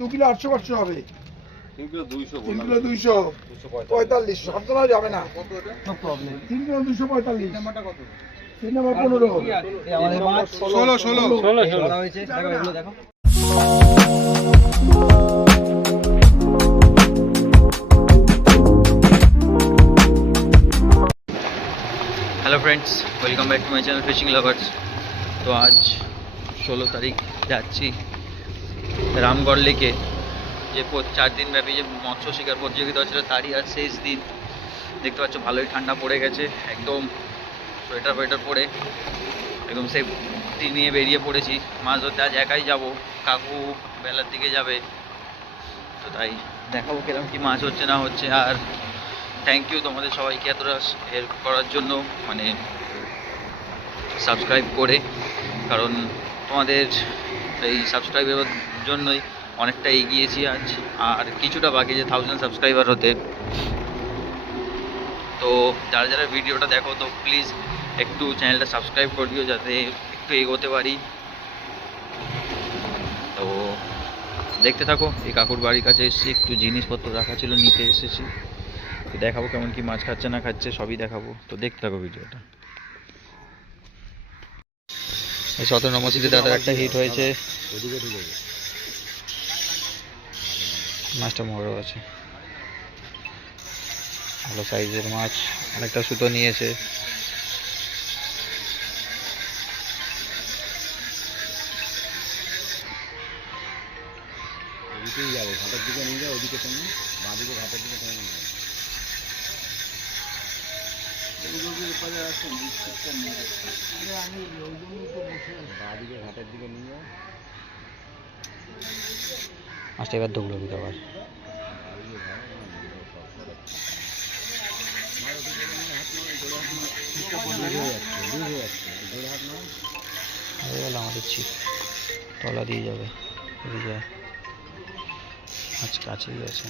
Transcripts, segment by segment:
দু কিলো আটশো পাঁচশো হবে। তিন কিলো দুইশো তিন কিলো দুইশো। পঁয়তাল্লিশ। সাতশো যাবে না। তিন কিলো দুইশো পঁয়তাল্লিশ। তিন নম্বর পনেরো। ষোলো। ষোলো ষোলো। ষোলো hello friends welcome back to my channel fishing lovers তো আজ ষোলো তারিখ যাচ্ছি। রামগড় লেকে যে চার দিন ব্যাপী যে মৎস্য শিকার প্রতিযোগিতা ছিল তারই আজ শেষ দিন। দেখতে পাচ্ছ ভালোই ঠান্ডা পড়ে গেছে, একদম সোয়েটার ফোয়েটার পরে একদম সেফটি নিয়ে বেরিয়ে পড়েছি। মাছ ধরতে আজ একাই যাব, কাকু বেলার দিকে যাবে। তো তাই দেখাবো কীরকম কি মাছ হচ্ছে না হচ্ছে। আর থ্যাংক ইউ তোমাদের সবাইকে এতটা হেল্প করার জন্য মানে সাবস্ক্রাইব করে। কারণ তোমাদের এই সাবস্ক্রাইবের জন্যই অনেকটা এগিয়েছি আজ। আর কিছুটা বাকি যে থাউজেন্ড সাবস্ক্রাইবার হতে। তো যারা যারা ভিডিওটা দেখো, তো প্লিজ একটু চ্যানেলটা সাবস্ক্রাইব করে দিও যাতে একটু এগোতে পারি। তো দেখতে থাকো, এই কাকুর বাড়ির কাছে এসেছি। একটু জিনিসপত্র রাখা ছিল, নিতে এসেছি। তো দেখাবো কেমন কি মাছ খাচ্ছে না খাচ্ছে, সবই দেখাবো। তো দেখতে থাকো ভিডিওটা। এই সতেরো নম্বর সিটে দাদার একটা হিট হয়েছে। মাছটা বড় আছে ভালো সাইজের মাছ, অনেকটা সুতো নিয়েছে। ওদিকেই যাবে, ঘাটের দিকে নিয়ে যাও, ওদিকে তুমি বাঁ দিকে ঘাটের দিকে তুমি নিয়ে যাও বাঁ দিকে ঘাটের দিকে নিয়ে যাও। মাছটা এবার দৌড়ো দিতে আবার। হয়ে গেল আমাদের ছিপ। তলা দিয়ে যাবে। আজকে মাছ কাছেই আছে।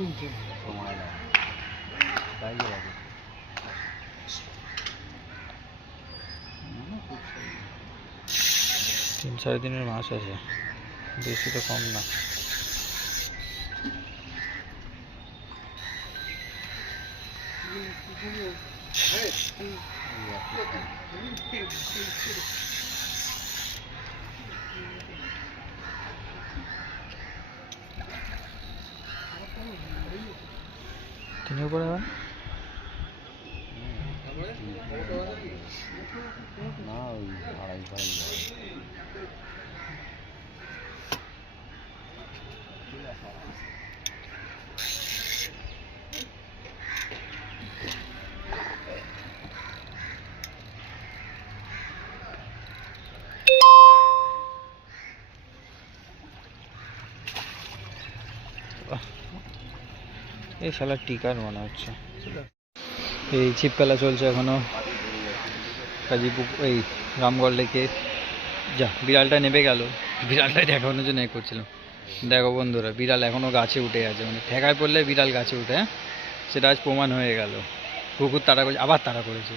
তুলছে সময় লাগে তাই লাগে তিন সাড়ে তিনের মাছ আছে। বেশি তো কম না। তিনি উপরে আবার না ওই আড়াই ফাড়াই যাবে এই শালার টিকার মনে হচ্ছে। এই ছিপ খেলা চলছে এখনও। কাজীপুর এই রামগড় লেকে। যা বিড়ালটা নেমে গেল। বিড়ালটা দেখানোর জন্য এ করছিলাম। দেখো বন্ধুরা বিড়াল এখনও গাছে উঠে আছে মানে ঠেকায় পড়লে বিড়াল গাছে উঠে হ্যাঁ? সেটা আজ প্রমাণ হয়ে গেল। কুকুর তাড়া করেছে আবার তাড়া করেছে।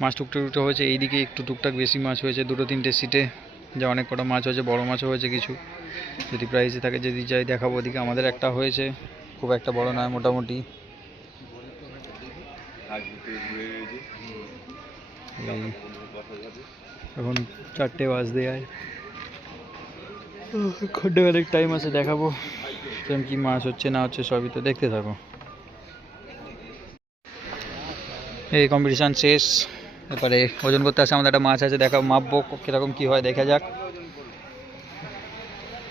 মাছ টুকটাক টুকটাক হয়েছে। এইদিকে একটু টুকটাক বেশি মাছ হয়েছে দুটো তিনটে সিটে। যা অনেক কটা মাছ হয়েছে বড় মাছও হয়েছে কিছু। যদি প্রাইসে থাকে, যদি যাই দেখাবো ওদিকে, আমাদের একটা হয়েছে, খুব একটা বড় নয়, মোটামুটি। এখন চারটে বাজতে যায়। ঘন্টে অনেক টাইম আছে, দেখাবো। সেরকম কি মাছ হচ্ছে, না হচ্ছে, সবই তো দেখতে থাকো। এই কম্পিটিশান শেষ। এবারে ওজন করতে আসে, আমাদের একটা মাছ আছে দেখা মাপবো, কীরকম কী হয়, দেখা যাক।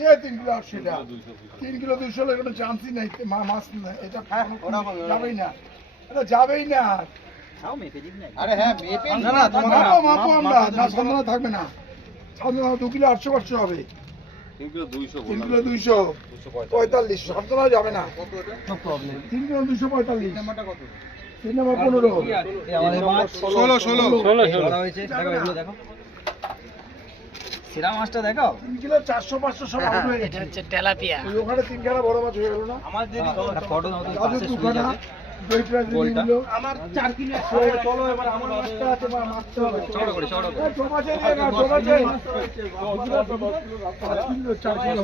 কে তিন কিলো আটশো এটা তিন কিলো দুইশো কোনো চান্সই নাই মাছ না এটা যাবেই না। এটা যাবেই না। আরে হ্যাঁ না না মাপো মাপো আমরা। না থাকবে না। দু কিলো আটশো পাঁচশো হবে। তিন কিলো দুইশো পঁয়তাল্লিশ। যাবে না। তিন কিলো দুইশো পঁয়তাল্লিশ। তিন নম্বর পনেরো। ষোলো ষোলো। সেরা মাছটা দেখাও। তিন কিলো চারশো পাঁচশো সব আউট হয়ে গেছে। হচ্ছে তেলাপিয়া। ওই ওখানে তিনখানা বড় মাছ হয়ে গেল না? ফটো নাও দই প্রাইস গোলটা? দিল। আমার চার কিলো চলো এবার আমার মাছটা আছে মাছটা হবে। চড়ো করে, চড়ো করে। চার কিলো।